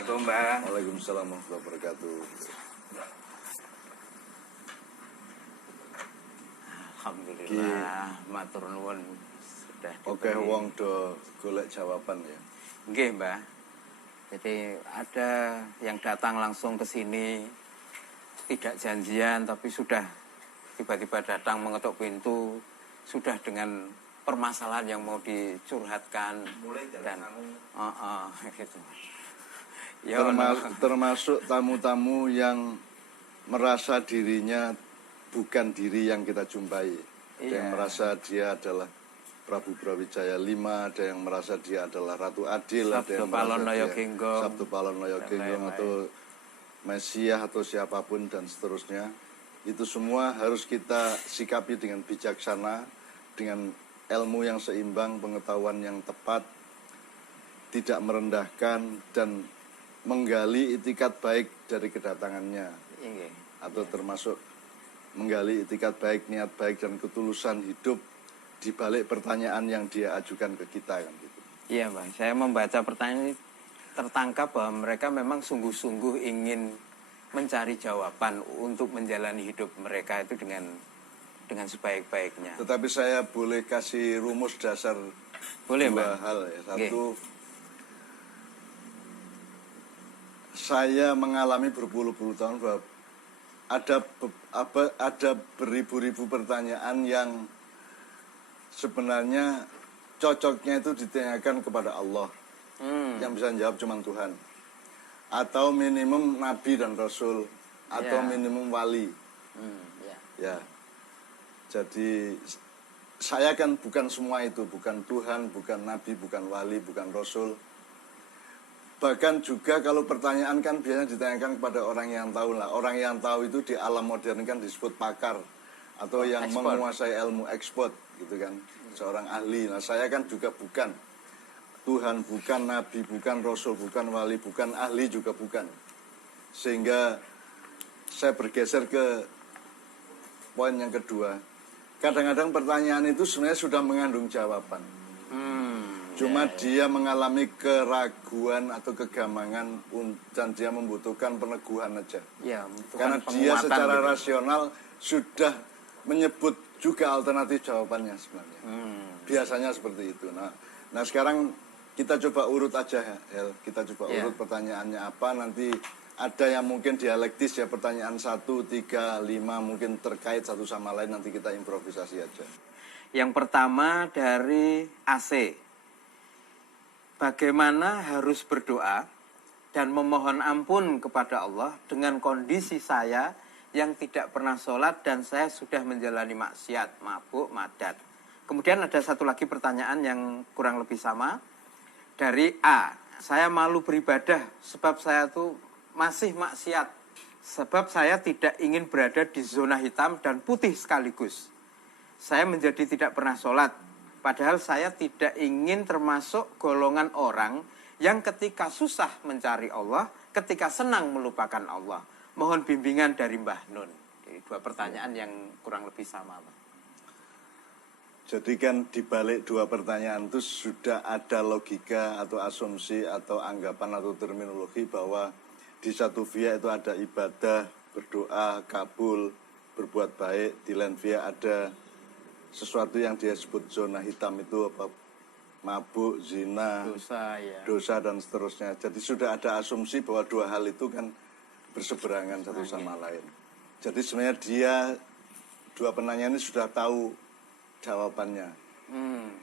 Assalamualaikum, Mbak. Waalaikumsalam warahmatullahi wabarakatuh. Alhamdulillah, matur nuwun sudah. Oke, wong do golek jawaban ya. Nggih, Mbak. Jadi ada yang datang langsung ke sini tidak janjian tapi sudah tiba-tiba datang mengetuk pintu sudah dengan permasalahan yang mau dicurhatkan dan gitu. Ya, termasuk tamu-tamu yang merasa dirinya bukan diri yang kita jumpai. Ada yang merasa dia adalah Prabu Brawijaya V, ada yang merasa dia adalah Ratu Adil, ada yang merasa dia Sabtu Palon Loyo Genggong atau Mesias atau siapapun dan seterusnya. Itu semua harus kita sikapi dengan bijaksana, dengan ilmu yang seimbang, pengetahuan yang tepat, tidak merendahkan dan menggali itikat baik dari kedatangannya. Atau termasuk menggali itikat baik, niat baik dan ketulusan hidup di balik pertanyaan yang dia ajukan ke kita kan gitu. Iya, Bang. Saya membaca pertanyaan ini tertangkap bahwa mereka memang sungguh-sungguh ingin mencari jawaban untuk menjalani hidup mereka itu dengan sebaik-baiknya. Tetapi saya boleh kasih rumus dasar dua hal ya. Satu, saya mengalami berpuluh-puluh tahun bahwa ada beribu-ribu pertanyaan yang sebenarnya cocoknya itu ditanyakan kepada Allah. Yang bisa jawab cuma Tuhan. Atau minimum Nabi dan Rasul. Atau minimum wali. Ya. Jadi saya kan bukan semua itu. Bukan Tuhan, bukan Nabi, bukan wali, bukan Rasul. Bahkan juga kalau pertanyaan kan biasanya ditanyakan kepada orang yang tahu lah. Orang yang tahu itu di alam modern kan disebut pakar. Atau yang menguasai ilmu ekspor gitu kan. Seorang ahli. Nah saya kan juga bukan. Tuhan bukan, Nabi bukan, Rasul bukan, wali bukan, ahli juga bukan. Sehingga saya bergeser ke poin yang kedua. Kadang-kadang pertanyaan itu sebenarnya sudah mengandung jawaban. Cuma dia mengalami keraguan atau kegamangan dan dia membutuhkan peneguhan aja. Karena dia secara rasional sudah menyebut juga alternatif jawabannya sebenarnya. Biasanya seperti itu. Nah sekarang kita coba urut aja ya. Kita coba urut pertanyaannya apa. Nanti ada yang mungkin dialektis ya, pertanyaan 1, 3, 5 mungkin terkait satu sama lain, nanti kita improvisasi aja. Yang pertama dari AC. Bagaimana harus berdoa dan memohon ampun kepada Allah dengan kondisi saya yang tidak pernah sholat dan saya sudah menjalani maksiat, mabuk, madat. Kemudian ada satu lagi pertanyaan yang kurang lebih sama. Dari A, saya malu beribadah sebab saya tuh masih maksiat. Sebab saya tidak ingin berada di zona hitam dan putih sekaligus. Saya menjadi tidak pernah sholat. Padahal saya tidak ingin termasuk golongan orang yang ketika susah mencari Allah, ketika senang melupakan Allah. Mohon bimbingan dari Mbah Nun. Jadi dua pertanyaan yang kurang lebih sama, Pak. Jadi kan di balik dua pertanyaan itu sudah ada logika atau asumsi atau anggapan atau terminologi bahwa di satu via itu ada ibadah, berdoa, kabul, berbuat baik. Di lain via ada sesuatu yang dia sebut zona hitam itu apa? Mabuk, zina, dosa dan seterusnya. Jadi sudah ada asumsi bahwa dua hal itu kan berseberangan satu sama lain. Jadi sebenarnya dia dua penanya ini sudah tahu jawabannya.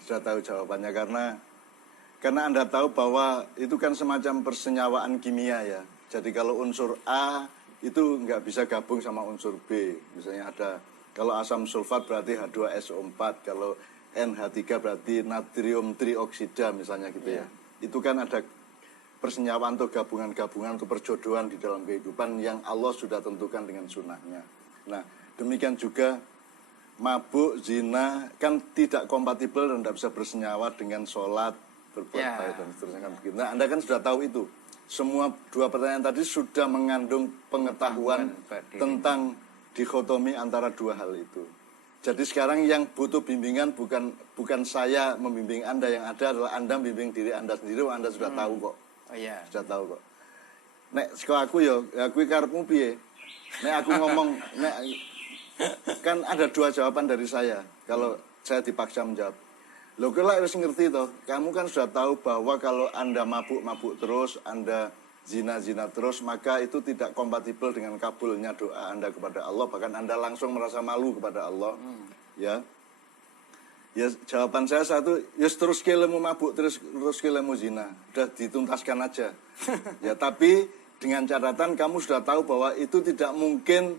Sudah tahu jawabannya karena Anda tahu bahwa itu kan semacam persenyawaan kimia ya. Jadi kalau unsur A itu nggak bisa gabung sama unsur B. Misalnya ada, kalau asam sulfat berarti H2SO4, kalau NH3 berarti natrium trioksida misalnya gitu ya. Itu kan ada persenyawaan atau gabungan-gabungan atau perjodohan di dalam kehidupan yang Allah sudah tentukan dengan sunnahnya. Nah demikian juga mabuk, zina kan tidak kompatibel dan tidak bisa bersenyawa dengan sholat, berbuat baik dan seterusnya kan begitu. Nah, Anda kan sudah tahu itu. Semua dua pertanyaan tadi sudah mengandung pengetahuan tentang dikotomi antara dua hal itu. Jadi sekarang yang butuh bimbingan bukan saya membimbing Anda, yang ada adalah Anda membimbing diri Anda sendiri. Anda sudah tahu kok. Sudah tahu kok. nek saka aku ya kuwi karepmu piye? Nek aku ngomong nek kan ada dua jawaban dari saya kalau saya dipaksa menjawab. Loh kalau wis ngerti toh, kamu kan sudah tahu bahwa kalau Anda mabuk-mabuk terus, Anda zina-zina terus, maka itu tidak kompatibel dengan kabulnya doa Anda kepada Allah, bahkan Anda langsung merasa malu kepada Allah. Ya. Ya jawaban saya satu, ya terus kelemu mabuk, terus kelemu zina. Udah dituntaskan aja. Ya tapi dengan catatan kamu sudah tahu bahwa itu tidak mungkin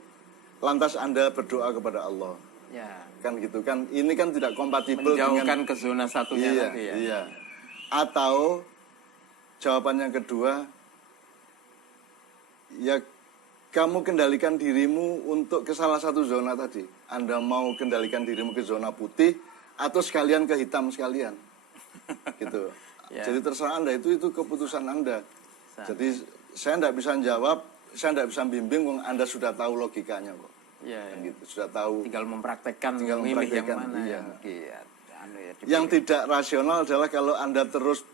lantas Anda berdoa kepada Allah. Ya. Kan gitu kan. Ini kan tidak kompatibel Menjauhkan dengan ke zona satunya iya, tadi ya. Iya. Atau jawaban yang kedua, ya kamu kendalikan dirimu untuk ke salah satu zona tadi. Anda mau kendalikan dirimu ke zona putih atau sekalian ke hitam sekalian. Gitu. Ya. Jadi terserah Anda, itu keputusan Anda. Jadi saya tidak bisa jawab, saya tidak bisa bimbing, Anda sudah tahu logikanya kok. Iya, Kan gitu, sudah tahu. tinggal mempraktekkan, Tinggal memilih mempraktekkan, yang mana iya. yang Yang tidak rasional adalah kalau Anda terus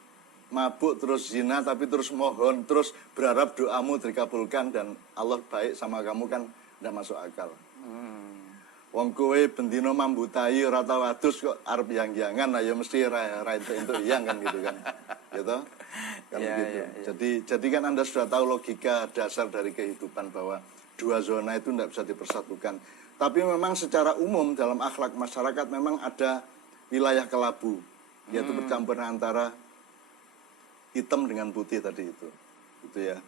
mabuk, terus zina, tapi terus mohon, terus berharap doamu dikabulkan dan Allah baik sama kamu, kan tidak masuk akal. Wong kowe bendino mambutai ora tau adus kok arep yang-yangan, ya mesti ra entuk yang kan gitu kan. Gitu. Kan Ya, gitu. ya, ya. Jadi kan Anda sudah tahu logika dasar dari kehidupan bahwa dua zona itu tidak bisa dipersatukan. Tapi memang secara umum dalam akhlak masyarakat memang ada wilayah kelabu, yaitu bercampur antara hitam dengan putih tadi itu. Gitu ya.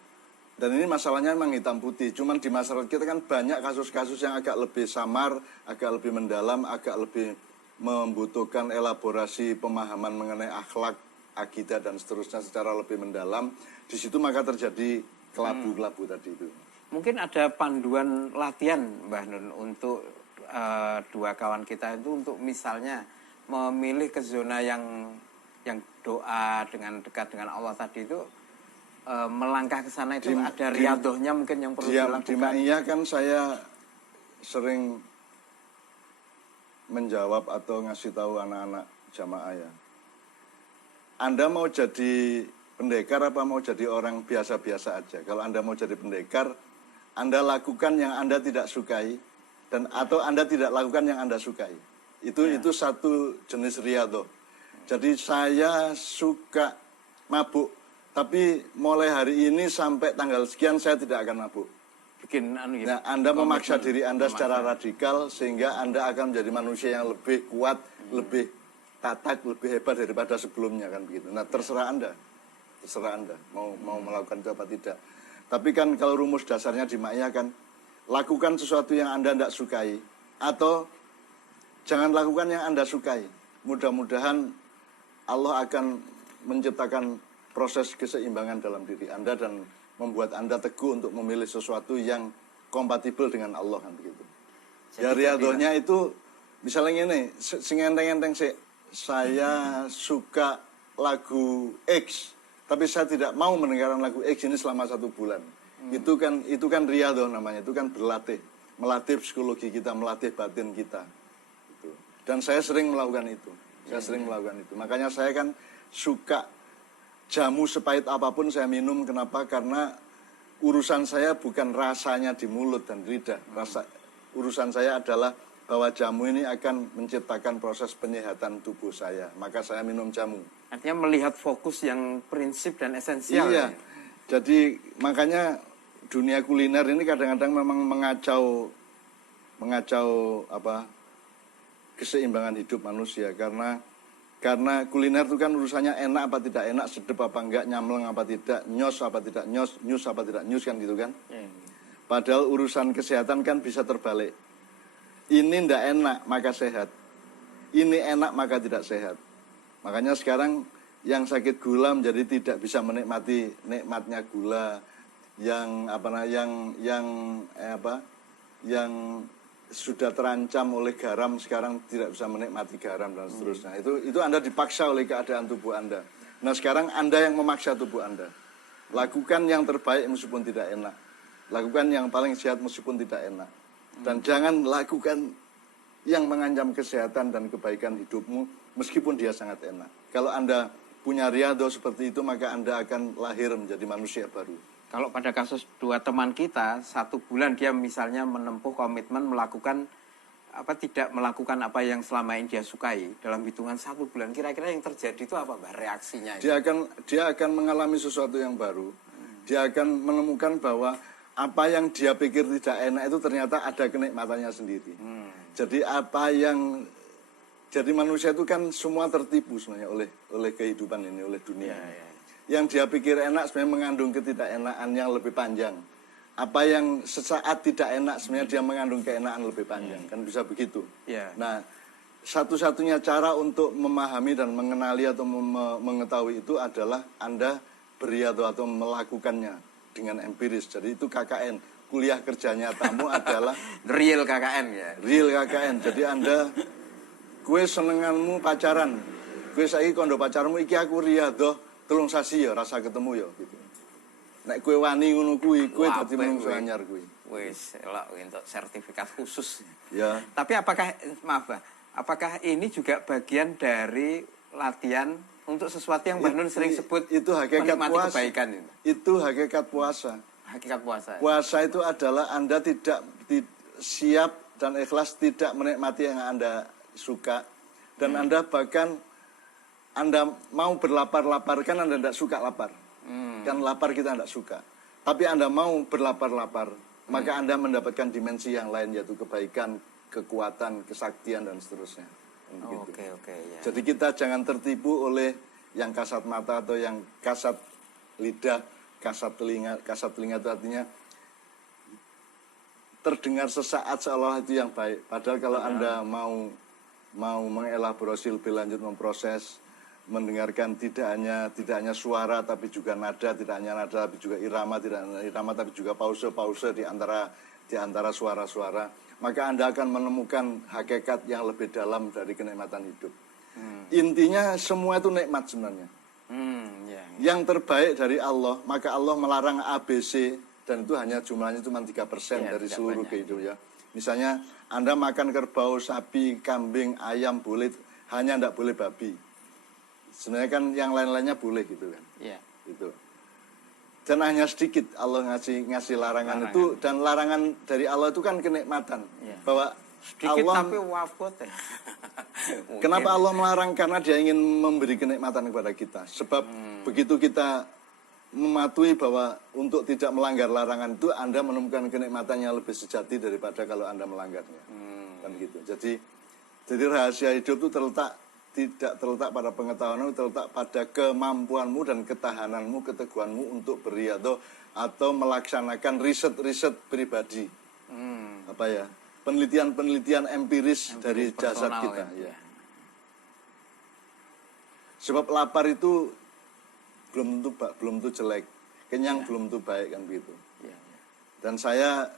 Dan ini masalahnya memang hitam putih. Cuman di masyarakat kita kan banyak kasus-kasus yang agak lebih samar, agak lebih mendalam, agak lebih membutuhkan elaborasi pemahaman mengenai akhlak, akidah dan seterusnya secara lebih mendalam. Di situ maka terjadi kelabu-kelabu tadi itu. Mungkin ada panduan latihan Mbah Nun untuk dua kawan kita itu untuk misalnya memilih ke zona yang doa dengan dekat dengan Allah tadi itu, melangkah ke sana itu ada riadohnya mungkin yang perlu dilakukan. Di Ma'iyah kan saya sering menjawab atau ngasih tahu anak-anak jamaah ya. Anda mau jadi pendekar apa mau jadi orang biasa-biasa aja? Kalau Anda mau jadi pendekar, Anda lakukan yang Anda tidak sukai dan atau Anda tidak lakukan yang Anda sukai. Itu satu jenis riadoh. Jadi saya suka mabuk, tapi mulai hari ini sampai tanggal sekian saya tidak akan mabuk. Bikin gitu. Nah, Anda memaksa diri Anda secara radikal sehingga Anda akan menjadi manusia yang lebih kuat, lebih tatak, lebih hebat daripada sebelumnya kan begitu. Nah, terserah Anda mau melakukan itu apa tidak. Tapi kan kalau rumus dasarnya di Ma'iyah kan lakukan sesuatu yang Anda tidak sukai atau jangan lakukan yang Anda sukai. Mudah-mudahan Allah akan menciptakan proses keseimbangan dalam diri Anda dan membuat Anda teguh untuk memilih sesuatu yang kompatibel dengan Allah kan begitu. Ya riadohnya itu misalnya ini, sing enteng-enteng sih, saya suka lagu X, tapi saya tidak mau mendengarkan lagu X ini selama 1 bulan. Itu kan riadoh namanya, itu kan berlatih, melatih psikologi kita, melatih batin kita. Gitu. Dan saya sering melakukan itu. Makanya saya kan suka jamu sepahit apapun saya minum. Kenapa? Karena urusan saya bukan rasanya di mulut dan lidah. Urusan saya adalah bahwa jamu ini akan menciptakan proses penyehatan tubuh saya. Maka saya minum jamu. Artinya melihat fokus yang prinsip dan esensial. Iya. Jadi makanya dunia kuliner ini kadang-kadang memang mengacau keseimbangan hidup manusia karena kuliner itu kan urusannya enak apa tidak enak, sedap apa enggak, nyamleng apa tidak, nyos apa tidak nyos, nyus apa tidak nyus kan gitu kan. Padahal urusan kesehatan kan bisa terbalik. Ini ndak enak maka sehat. Ini enak maka tidak sehat. Makanya sekarang yang sakit gula menjadi tidak bisa menikmati nikmatnya gula, yang sudah terancam oleh garam sekarang tidak bisa menikmati garam dan seterusnya. Itu Anda dipaksa oleh keadaan tubuh Anda. Nah sekarang Anda yang memaksa tubuh Anda. Lakukan yang terbaik meskipun tidak enak. Lakukan yang paling sehat meskipun tidak enak. Dan jangan lakukan yang mengancam kesehatan dan kebaikan hidupmu meskipun dia sangat enak. Kalau Anda punya riadoh seperti itu, maka Anda akan lahir menjadi manusia baru. Kalau pada kasus dua teman kita, 1 bulan dia misalnya menempuh komitmen melakukan tidak melakukan apa yang selama ini dia sukai dalam hitungan 1 bulan, kira-kira yang terjadi itu apa, Mbak, reaksinya? Dia akan mengalami sesuatu yang baru. Dia akan menemukan bahwa apa yang dia pikir tidak enak itu ternyata ada kenikmatannya sendiri. Jadi manusia itu kan semua tertipu sebenarnya oleh kehidupan ini, oleh dunia. Yang dia pikir enak sebenarnya mengandung ketidakenaan yang lebih panjang. Apa yang sesaat tidak enak sebenarnya dia mengandung keenakan lebih panjang, kan bisa begitu. Nah, satu-satunya cara untuk memahami dan mengenali atau mengetahui itu adalah Anda beri atau melakukannya dengan empiris. Jadi itu KKN, kuliah kerja nyatamu adalah real KKN ya. Real KKN. Jadi Anda kue senenganmu pacaran, kue saiki kondo pacarmu iki aku riadoh 3 sasi ya rasa ketemu ya gitu. Nek kue wani ngono kuwi, kue dadi menungso anyar kuwi. Wis, elok untuk sertifikat khusus. Ya. Tapi apakah ini juga bagian dari latihan untuk sesuatu yang Mbak Nun sering sebut itu hakikat puasa. Kebaikan itu. Itu hakikat puasa. Hakikat puasa. Puasa itu adalah Anda tidak siap dan ikhlas tidak menikmati yang Anda suka dan Anda bahkan Anda mau berlapar-lapar kan Anda tidak suka lapar. Kan lapar kita tidak suka. Tapi Anda mau berlapar-lapar, maka Anda mendapatkan dimensi yang lain yaitu kebaikan, kekuatan, kesaktian dan seterusnya. Oke, ya. Jadi kita jangan tertipu oleh yang kasat mata atau yang kasat lidah, kasat telinga. Kasat telinga itu artinya terdengar sesaat seolah itu yang baik. Padahal kalau Anda mau mengelaborasi lebih lanjut, memproses, mendengarkan tidak hanya suara tapi juga nada, tidak hanya nada tapi juga irama, tidak hanya irama tapi juga pause di antara suara-suara, maka Anda akan menemukan hakikat yang lebih dalam dari kenikmatan hidup. Intinya semua itu nikmat sebenarnya. Yang terbaik dari Allah, maka Allah melarang ABC dan itu hanya jumlahnya cuma 3% dari seluruh kehidupan ya. Misalnya Anda makan kerbau, sapi, kambing, ayam boleh, hanya tidak boleh babi. Sebenarnya kan yang lain-lainnya boleh gitu kan. Gitu. Dan hanya sedikit Allah ngasih larangan itu, dan larangan dari Allah itu kan kenikmatan. Bahwa sedikit Allah, tapi wafat ya. Kenapa Allah melarang? Karena dia ingin memberi kenikmatan kepada kita. Sebab begitu kita mematuhi bahwa untuk tidak melanggar larangan itu, Anda menemukan kenikmatan yang lebih sejati daripada kalau Anda melanggarnya. Kan gitu. Jadi rahasia hidup itu tidak terletak pada pengetahuanmu, terletak pada kemampuanmu dan ketahananmu, keteguhanmu untuk beriadoh atau melaksanakan riset-riset pribadi. Penelitian-penelitian empiris dari jasad kita. Ya. Sebab lapar itu belum tentu jelek, kenyang belum tentu baik kan begitu. Dan saya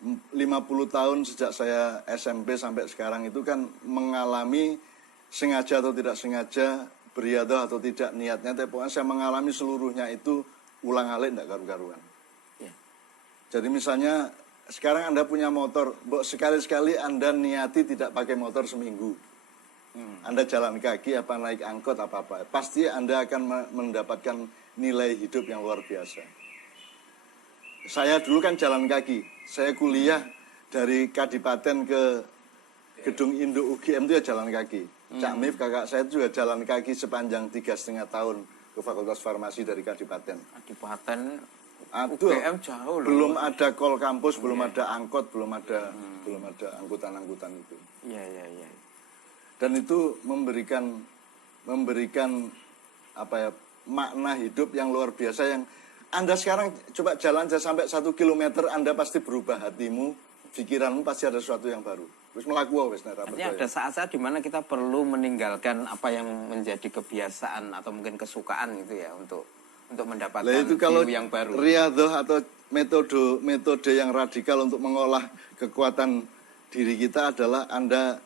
50 tahun sejak saya SMP sampai sekarang itu kan mengalami sengaja atau tidak sengaja, beriadoh atau tidak niatnya, tapi pokoknya saya mengalami seluruhnya itu ulang-alik tidak karu-karuan. Jadi misalnya sekarang Anda punya motor, sekali-sekali Anda niati tidak pakai motor seminggu. Anda jalan kaki, apa naik angkot, apa-apa. Pasti Anda akan mendapatkan nilai hidup yang luar biasa. Saya dulu kan jalan kaki. Saya kuliah dari Kadipaten ke Gedung Indo UGM itu ya jalan kaki. Cak Mif, kakak saya juga jalan kaki sepanjang 3,5 tahun ke Fakultas Farmasi dari Kadipaten. UGM jauh loh. Belum ada call kampus, belum ada angkot, belum ada angkutan-angkutan itu. Iya. Dan itu memberikan makna hidup yang luar biasa yang Anda sekarang coba jalan sampai 1 kilometer, Anda pasti berubah hatimu, pikiranmu pasti ada sesuatu yang baru. Terus melakukan artinya ada saat-saat di mana kita perlu meninggalkan apa yang menjadi kebiasaan atau mungkin kesukaan gitu ya untuk mendapatkan itu kalau view yang baru. Riadoh atau metode yang radikal untuk mengolah kekuatan diri kita adalah Anda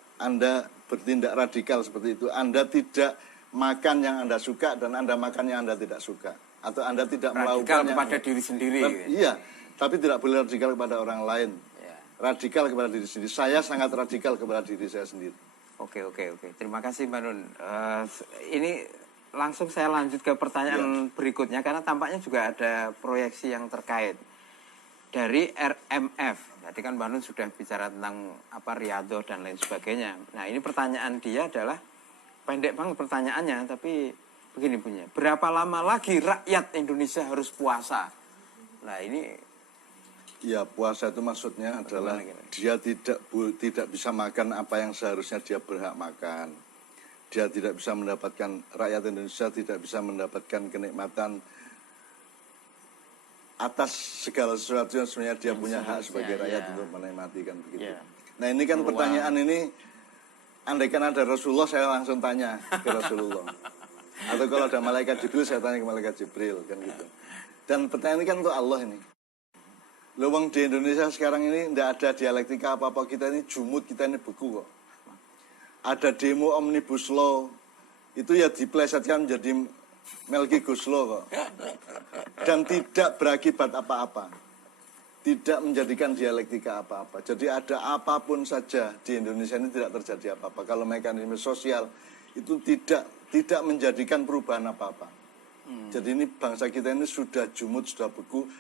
bertindak radikal seperti itu. Anda tidak makan yang Anda suka dan Anda makan yang Anda tidak suka, atau Anda tidak radikal melakukan kepada diri sendiri. Iya, tapi tidak boleh radikal kepada orang lain. Radikal kepada diri sendiri. Saya sangat radikal kepada diri saya sendiri. Oke. Terima kasih Mbak Nun. Ini langsung saya lanjut ke pertanyaan berikutnya karena tampaknya juga ada proyeksi yang terkait dari RMF. Jadi kan Mbak Nun sudah bicara tentang apa riyadhah dan lain sebagainya. Nah, ini pertanyaan dia adalah pendek banget pertanyaannya, tapi begini punya. Berapa lama lagi rakyat Indonesia harus puasa? Nah, ini Ya, puasa itu maksudnya adalah dia tidak bisa makan apa yang seharusnya dia berhak makan. Dia tidak bisa mendapatkan, rakyat Indonesia tidak bisa mendapatkan kenikmatan atas segala sesuatu yang sebenarnya dia punya hak sebagai rakyat untuk menikmati, kan begitu. Nah, ini kan pertanyaan ini, andaikan ada Rasulullah, saya langsung tanya ke Rasulullah. Atau kalau ada malaikat Jibril, saya tanya ke malaikat Jibril, kan gitu. Dan pertanyaan ini kan untuk Allah ini. Lewang di Indonesia sekarang ini tidak ada dialektika apa-apa, kita ini jumud, kita ini beku kok. Ada demo Omnibus Law, itu ya diplesetkan menjadi Melki Guslo kok. Dan tidak berakibat apa-apa. Tidak menjadikan dialektika apa-apa. Jadi ada apapun saja di Indonesia ini tidak terjadi apa-apa. Kalau mekanisme sosial itu tidak menjadikan perubahan apa-apa. Jadi ini bangsa kita ini sudah jumud, sudah beku.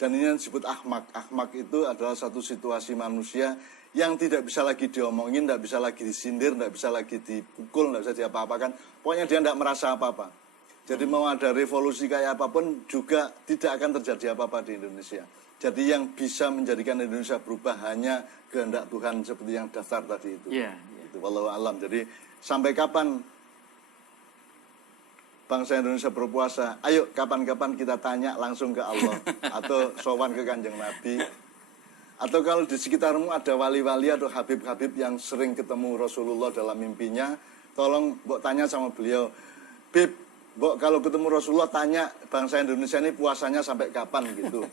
Dan ini yang disebut ahmak. Ahmak itu adalah satu situasi manusia yang tidak bisa lagi diomongin, tidak bisa lagi disindir, tidak bisa lagi dipukul, tidak bisa diapa-apakan. Pokoknya dia tidak merasa apa-apa. Jadi mau ada revolusi kayak apapun juga tidak akan terjadi apa-apa di Indonesia. Jadi yang bisa menjadikan Indonesia berubah hanya kehendak Tuhan seperti yang daftar tadi itu. Itu wallahu alam. Jadi sampai kapan bangsa Indonesia berpuasa? Ayo kapan-kapan kita tanya langsung ke Allah atau sowan ke Kanjeng Nabi. Atau kalau di sekitarmu ada wali-wali atau habib-habib yang sering ketemu Rasulullah dalam mimpinya, tolong Mbok tanya sama beliau, Bib, Mbok kalau ketemu Rasulullah tanya bangsa Indonesia ini puasanya sampai kapan gitu.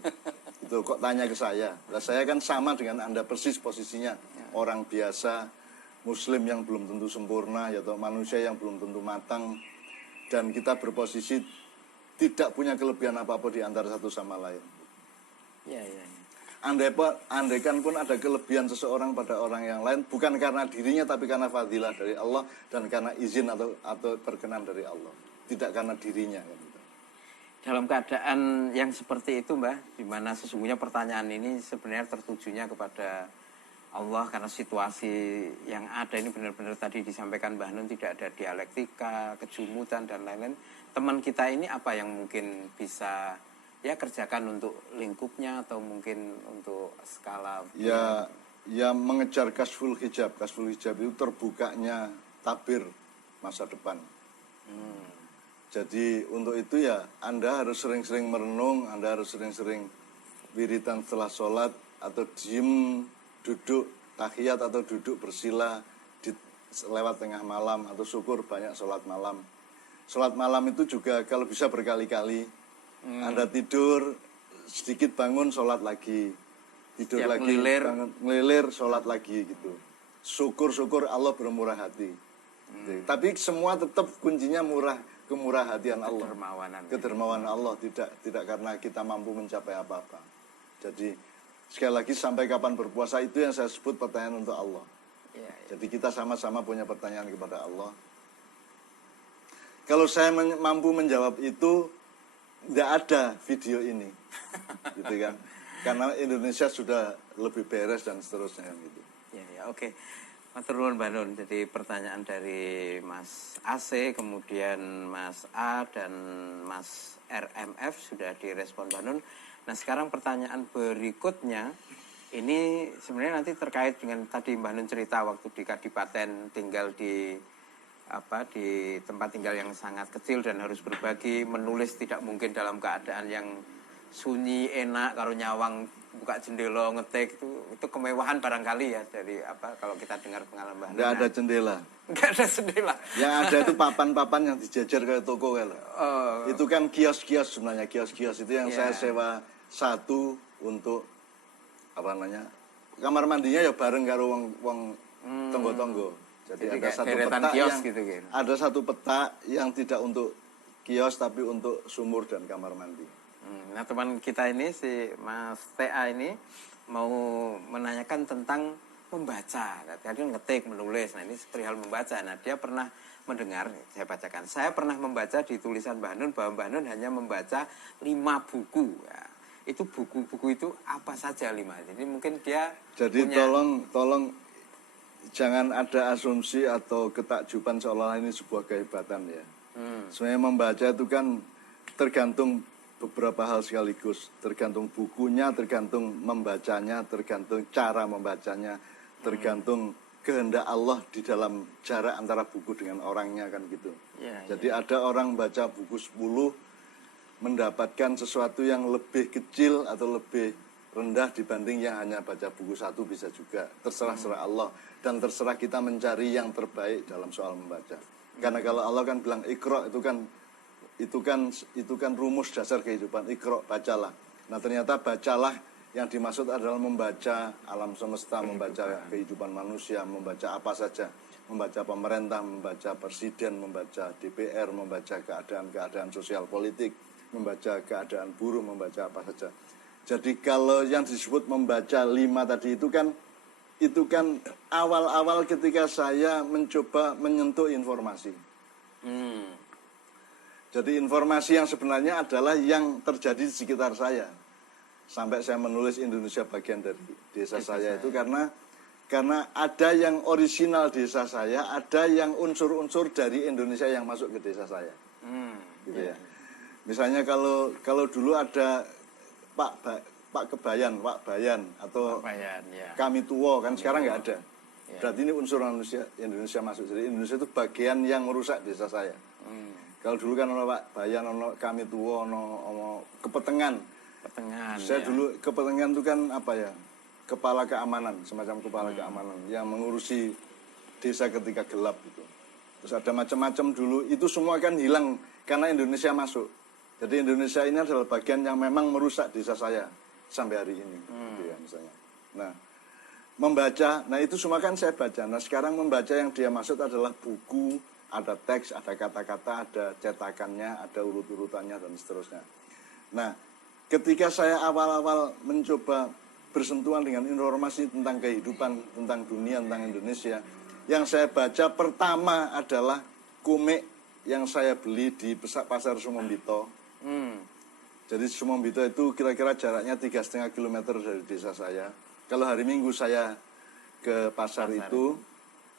Itu kok tanya ke saya. Nah, saya kan sama dengan Anda persis posisinya. Orang biasa, muslim yang belum tentu sempurna, atau manusia yang belum tentu matang. Dan kita berposisi tidak punya kelebihan apa-apa di antara satu sama lain. Andaikan pun ada kelebihan seseorang pada orang yang lain, bukan karena dirinya, tapi karena fadilah dari Allah dan karena izin atau perkenan dari Allah, tidak karena dirinya. Dalam keadaan yang seperti itu, Mbah, di mana sesungguhnya pertanyaan ini sebenarnya tertujunya kepada Allah karena situasi yang ada ini benar-benar tadi disampaikan Mbah Nun, tidak ada dialektika, kejumutan dan lain-lain. Teman kita ini apa yang mungkin bisa ya kerjakan untuk lingkupnya atau mungkin untuk skala ya mengejar kasful hijab. Kasful hijab itu terbukanya tabir masa depan. Jadi untuk itu ya Anda harus sering-sering merenung, Anda harus sering-sering wiridan setelah sholat atau diem duduk tahiyat atau duduk bersila lewat tengah malam atau syukur banyak sholat malam. Sholat malam itu juga kalau bisa berkali-kali. Anda tidur, sedikit bangun, sholat lagi. Tidur siap lagi, bangun, ngelilir, sholat lagi gitu. Syukur-syukur Allah bermurah hati. Tapi semua tetap kuncinya kemurah hatian Allah. Kedermawanan Allah, tidak karena kita mampu mencapai apa-apa. Jadi sekali lagi sampai kapan berpuasa itu yang saya sebut pertanyaan untuk Allah. Jadi kita sama-sama punya pertanyaan kepada Allah. Kalau saya mampu menjawab itu, tidak ada video ini, gitu kan? Karena Indonesia sudah lebih beres dan seterusnya gitu. Oke. Matur nuwun Mbak Nun. Jadi pertanyaan dari Mas AC, kemudian Mas A dan Mas RMF sudah direspon Mbak Nun. Nah sekarang pertanyaan berikutnya ini sebenarnya nanti terkait dengan tadi Mbak Nun cerita waktu di Kadipaten tinggal di tempat tinggal yang sangat kecil dan harus berbagi, menulis tidak mungkin dalam keadaan yang sunyi, enak, kalau nyawang buka jendela ngetik itu kemewahan barangkali ya dari kalau kita dengar pengalaman Mbak Nun. Nggak ada jendela. Nggak ada jendela. Yang ada itu papan-papan yang dijajar kayak toko kan. Itu kan kios-kios sebenarnya, kios-kios itu yang saya sewa satu untuk kamar mandinya ya bareng karo wong tonggo-tonggo. Jadi ada satu peta ada satu peta yang tidak untuk kios tapi untuk sumur dan kamar mandi. Nah teman kita ini si Mas TA ini mau menanyakan tentang membaca. Tadi ngetik, menulis. Nah ini perihal membaca. Nah dia pernah mendengar, saya bacakan. Saya pernah membaca di tulisan Mbah Nun bahwa Mbah Nun hanya membaca 5 buku. Ya. Itu buku-buku itu apa saja 5? Jadi mungkin dia Jadi punya... tolong jangan ada asumsi atau ketakjuban seolah-olah ini sebuah kehebatan ya. Sebenarnya membaca itu kan tergantung beberapa hal sekaligus. Tergantung bukunya, tergantung membacanya, tergantung cara membacanya, tergantung kehendak Allah di dalam jarak antara buku dengan orangnya kan gitu. Jadi ada orang baca buku 10 mendapatkan sesuatu yang lebih kecil atau lebih rendah dibanding yang hanya baca buku 1 bisa juga. Terserah Allah dan terserah kita mencari yang terbaik dalam soal membaca. Karena kalau Allah kan bilang Iqra itu kan rumus dasar kehidupan. Iqra, bacalah. Nah ternyata bacalah yang dimaksud adalah membaca alam semesta, membaca kehidupan manusia, membaca apa saja, membaca pemerintah, membaca presiden, membaca DPR, membaca keadaan sosial politik, membaca keadaan buruh, membaca apa saja. Jadi kalau yang disebut membaca 5 tadi itu kan awal-awal ketika saya mencoba menyentuh informasi. Jadi informasi yang sebenarnya adalah yang terjadi di sekitar saya. Sampai saya menulis Indonesia bagian dari desa saya itu karena ada yang orisinal desa saya, ada yang unsur-unsur dari Indonesia yang masuk ke desa saya. Gitu ya. Misalnya kalau dulu ada Pak Kebayan, Pak Bayan atau Kami Tuwo kan sekarang nggak ada. Berarti ini unsur Indonesia masuk. Jadi Indonesia itu bagian yang merusak desa saya. Kalau dulu kan ono Pak Bayan, ono Kami Tuwo, ono Kepetengan. Saya dulu Kepetengan itu kan apa ya? Kepala keamanan, semacam kepala keamanan yang mengurusi desa ketika gelap gitu. Terus ada macam-macam dulu, itu semua kan hilang karena Indonesia masuk. Jadi Indonesia ini adalah bagian yang memang merusak desa saya sampai hari ini, gitu ya misalnya. Nah, membaca, nah itu semua kan saya baca. Nah sekarang membaca yang dia maksud adalah buku, ada teks, ada kata-kata, ada cetakannya, ada urut-urutannya dan seterusnya. Nah, ketika saya awal-awal mencoba bersentuhan dengan informasi tentang kehidupan, tentang dunia, tentang Indonesia, yang saya baca pertama adalah komik yang saya beli di pasar Sumombito. Jadi Sumombito itu kira-kira jaraknya 3,5 km dari desa saya. Kalau hari Minggu saya ke pasar itu,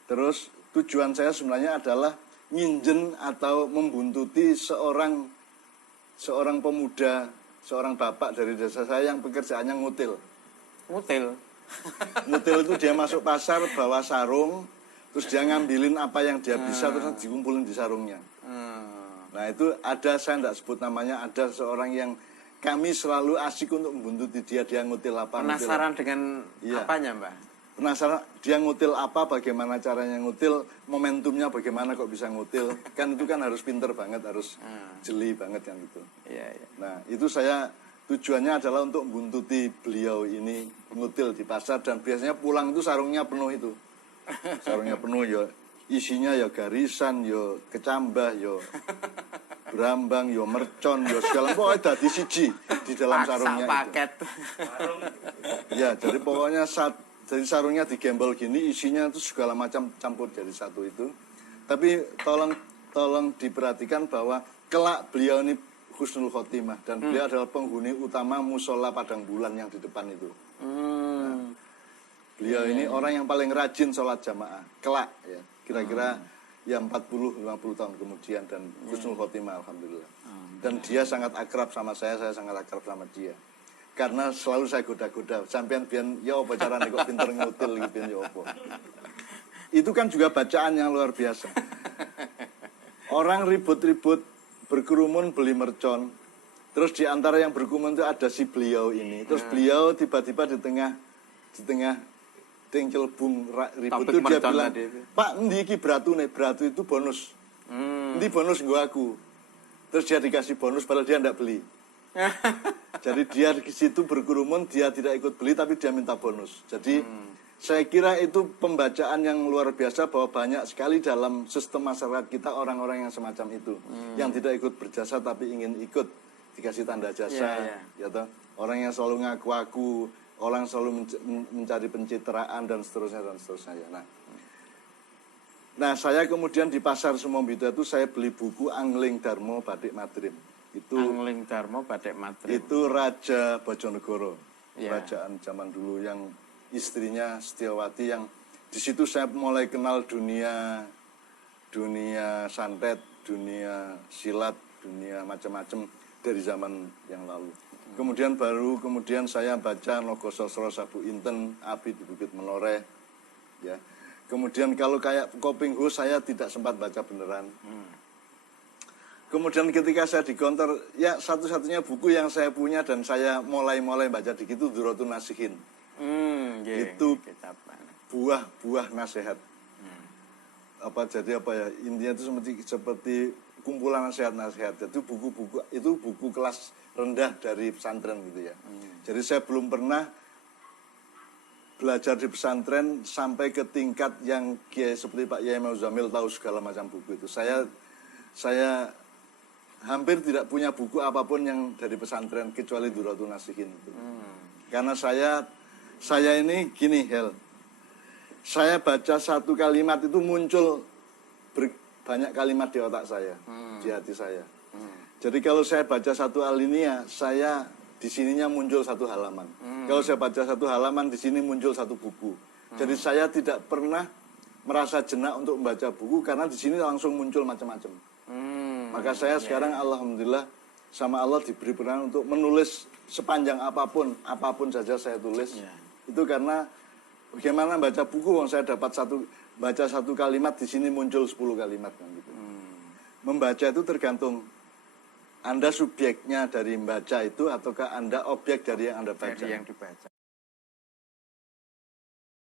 terus tujuan saya sebenarnya adalah nginjen atau membuntuti seorang pemuda, seorang bapak dari desa saya yang pekerjaannya ngutil. Ngutil itu dia masuk pasar bawa sarung, terus dia ngambilin apa yang dia bisa terus dikumpulin di sarungnya. Nah itu ada, saya tidak sebut namanya, ada seorang yang kami selalu asik untuk membuntuti dia ngutil apa. Penasaran dengan apanya Mbak? Penasaran dia ngutil apa, bagaimana caranya ngutil, momentumnya bagaimana kok bisa ngutil. Kan itu kan harus pinter banget, harus jeli banget kan gitu. Nah itu saya tujuannya adalah untuk membuntuti beliau ini ngutil di pasar dan biasanya pulang itu sarungnya penuh itu. Sarungnya penuh ya. Isinya ya garisan, ya kecambah, ya berambang, ya mercon, ya segala pokoknya dadi siji di dalam sarungnya paket. Ya, jadi pokoknya jadi sarungnya digembol gini, isinya itu segala macam campur jadi satu itu. Tapi tolong diperhatikan bahwa kelak beliau ini husnul khotimah dan beliau adalah penghuni utama musola Padang Bulan yang di depan itu. Nah, beliau ini orang yang paling rajin sholat jamaah, kelak ya. Kira-kira ya 40-50 tahun kemudian dan husnul khotimah alhamdulillah. Dan dia sangat akrab sama saya sangat akrab sama dia. Karena selalu saya goda-goda, sampean biyen ya apa carane kok pinter ngutil iki biyen ya apa. Itu kan juga bacaan yang luar biasa. Orang ribut-ribut berkerumun beli mercon. Terus di antara yang berkerumun itu ada si beliau ini. Terus beliau tiba-tiba di tengah tingkel bung ribut itu dia bilang, Pak, endi iki beratune? Beratu itu bonus. Endi bonus nggo aku? Terus dia dikasih bonus padahal dia tidak beli. Jadi dia di situ berkerumun, dia tidak ikut beli tapi dia minta bonus. Jadi saya kira itu pembacaan yang luar biasa bahwa banyak sekali dalam sistem masyarakat kita orang-orang yang semacam itu. Yang tidak ikut berjasa tapi ingin ikut dikasih tanda jasa. Ya toh? Orang yang selalu ngaku-ngaku, orang selalu mencari pencitraan dan seterusnya. Nah, saya kemudian di Pasar Sumombito itu saya beli buku Angling Darmo Batik Madrim. Itu Angling Darmo Batik Madrim. itu Raja Bojonegoro, Ya. kerajaan zaman dulu yang istrinya Setiawati, yang di situ saya mulai kenal dunia santet, dunia silat, dunia macam-macam dari zaman yang lalu. Kemudian saya baca Nogososro Sabu Inten, Abi di Bukit Menoreh, ya. Kemudian kalau kayak Koping Ho saya tidak sempat baca beneran. Kemudian ketika saya di kantor, ya satu-satunya buku yang saya punya dan saya mulai baca dikit itu Durratun Nasihin. Itu buah nasihat. Jadi intinya itu seperti kumpulan nasihat-nasihat. Itu buku kelas rendah dari pesantren gitu ya. Jadi saya belum pernah belajar di pesantren sampai ke tingkat yang kiai seperti Pak Yai Mauzamil tahu segala macam buku itu. Saya hampir tidak punya buku apapun yang dari pesantren kecuali Durratun Nasihin itu. Karena saya ini gini, Hel. Saya baca satu kalimat itu muncul banyak kalimat di otak saya, di hati saya. Jadi kalau saya baca satu alinea, saya di sininya muncul satu halaman. Kalau saya baca satu halaman, di sini muncul satu buku. Jadi saya tidak pernah merasa jenak untuk membaca buku karena di sini langsung muncul macam-macam. Maka saya sekarang alhamdulillah sama Allah diberi peran untuk menulis sepanjang apapun saja saya tulis. Itu karena bagaimana baca buku, saya dapat baca satu kalimat, di sini muncul 10 kalimat kan gitu. Membaca itu tergantung Anda subjeknya dari membaca itu ataukah Anda objek dari yang Anda baca. Dari yang dibaca.